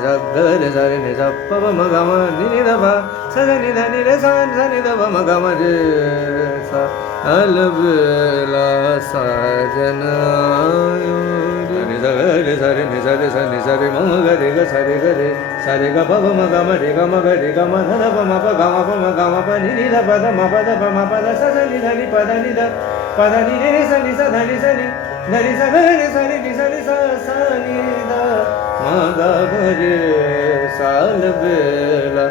ni sa ga re sa re ni sa pa pa ma ga ma ni ni da pa sa sa ni re sa ni da pa ma ga ma re sa अलबेला साजन आयो रे नि सा रे सा रे नि सा रे सा नि सा रे म ग रे ग सा रे ग रे सा रे ग प प म ग म रे ग म ग रे ग म ध ध प म प ग म प म ग म प नि नि ध प ध म प ध प म प ध सा सा नि ध नि प ध नि ध प ध नि रे सा नि सा ध नि सा नि ध नि सा ग रे सा रे नि सा नि सा सा नि ध म ग म रे सा अलबेला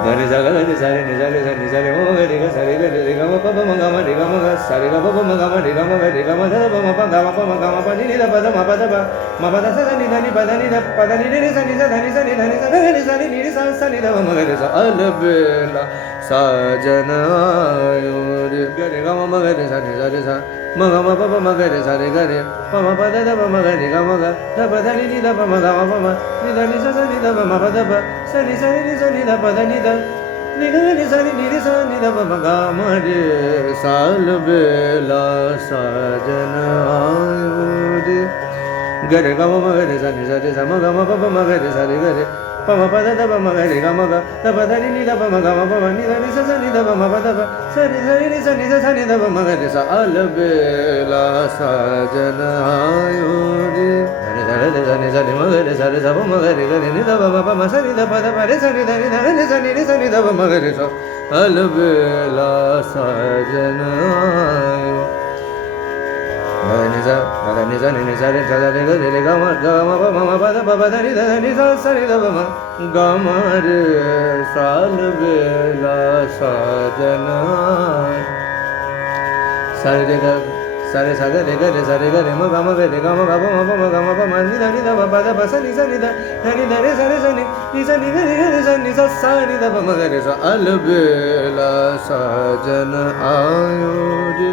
धरे सा ग रे सा रे नि सा रे सा नि सा रे म ग रे ग सा रे ग रे रे ग म प प म ग म रे ग म ग सा रे ग प प म ग म रे ग म ग रे ग म ध ध प म प ग म प म ग म प नि नि ध प ध म प ध प म प ध सा सा नि ध नि प ध नि ध प ध नि रे रे सा नि सा ध नि सा नि ध नि सा ग रे सा रे नि रे सा सा नि ध प म ग रे सा अलबेला साजन आयो रे ग रे ग म म ग रे सा नि सा रे सा म ग म प प म ग रे सा रे ग रे प म प ध ध प म ग रे ग म ग ध प ध नि नि ध प म ग म प म नि ध नि सा सा नि ध प म प ध प सा नि सा रे नि सा नि ध प ध नि ध नि ग नि सा नि रे सा नि ध प म ग म रे सा अलबेला साजन आयो रे ग रे ग म म ग रे सा नि सा रे सा म ग म प प म ग रे सा रे ग रे प म प ध ध प म ग रे ग म ग ध प ध नि नि ध प म ग म प म नि ध नि सा सा नि ध प म प ध प सा नि सा रे नि सा नि सा सा नि ध प म ग रे सा अलबेला साजन आयो रे रे सा रे सा नि सा नि म ग रे सा रे सा प म ग रे ग रे नि ध प म प म सा नि ध प ध प रे सा नि ध नि ध नि सा नि रे सा नि ध प म ग रे सा अलबेला साजन आयो ni sa ga ni sa ni ni sa re sa re ga re ga ma pa ma pa da pa pa da ni da ni sa sa ni da pa ma ga ma re sa अलबेला साजन सा रे ga सा रे सा ga रे ga रे सा रे ga रे म गा म ग रे गा म गा प म प म गा म प म नि दा नि दा प दा प सा नि सा नि दा नि दा रे सा नि सा नि ग रे सा नि सा सा नि दा प म ग रे सा अलबेला साजन आयो रे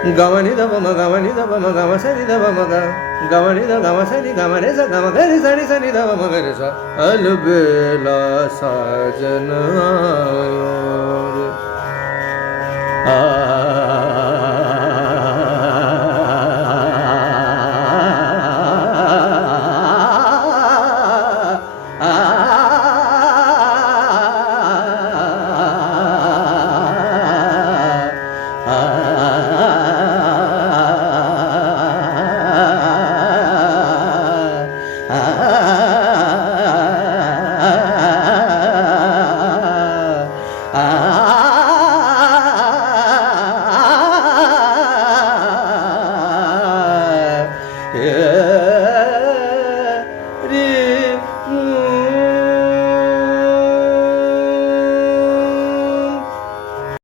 गा म नि दा प म गा म नि दा प म गा म सा नि दा प म गा गा म नि दा गा म सा नि गा म रे सा गा म ग रे सा नि दा प म ग रे सा अलबेला साजन आयो रे आ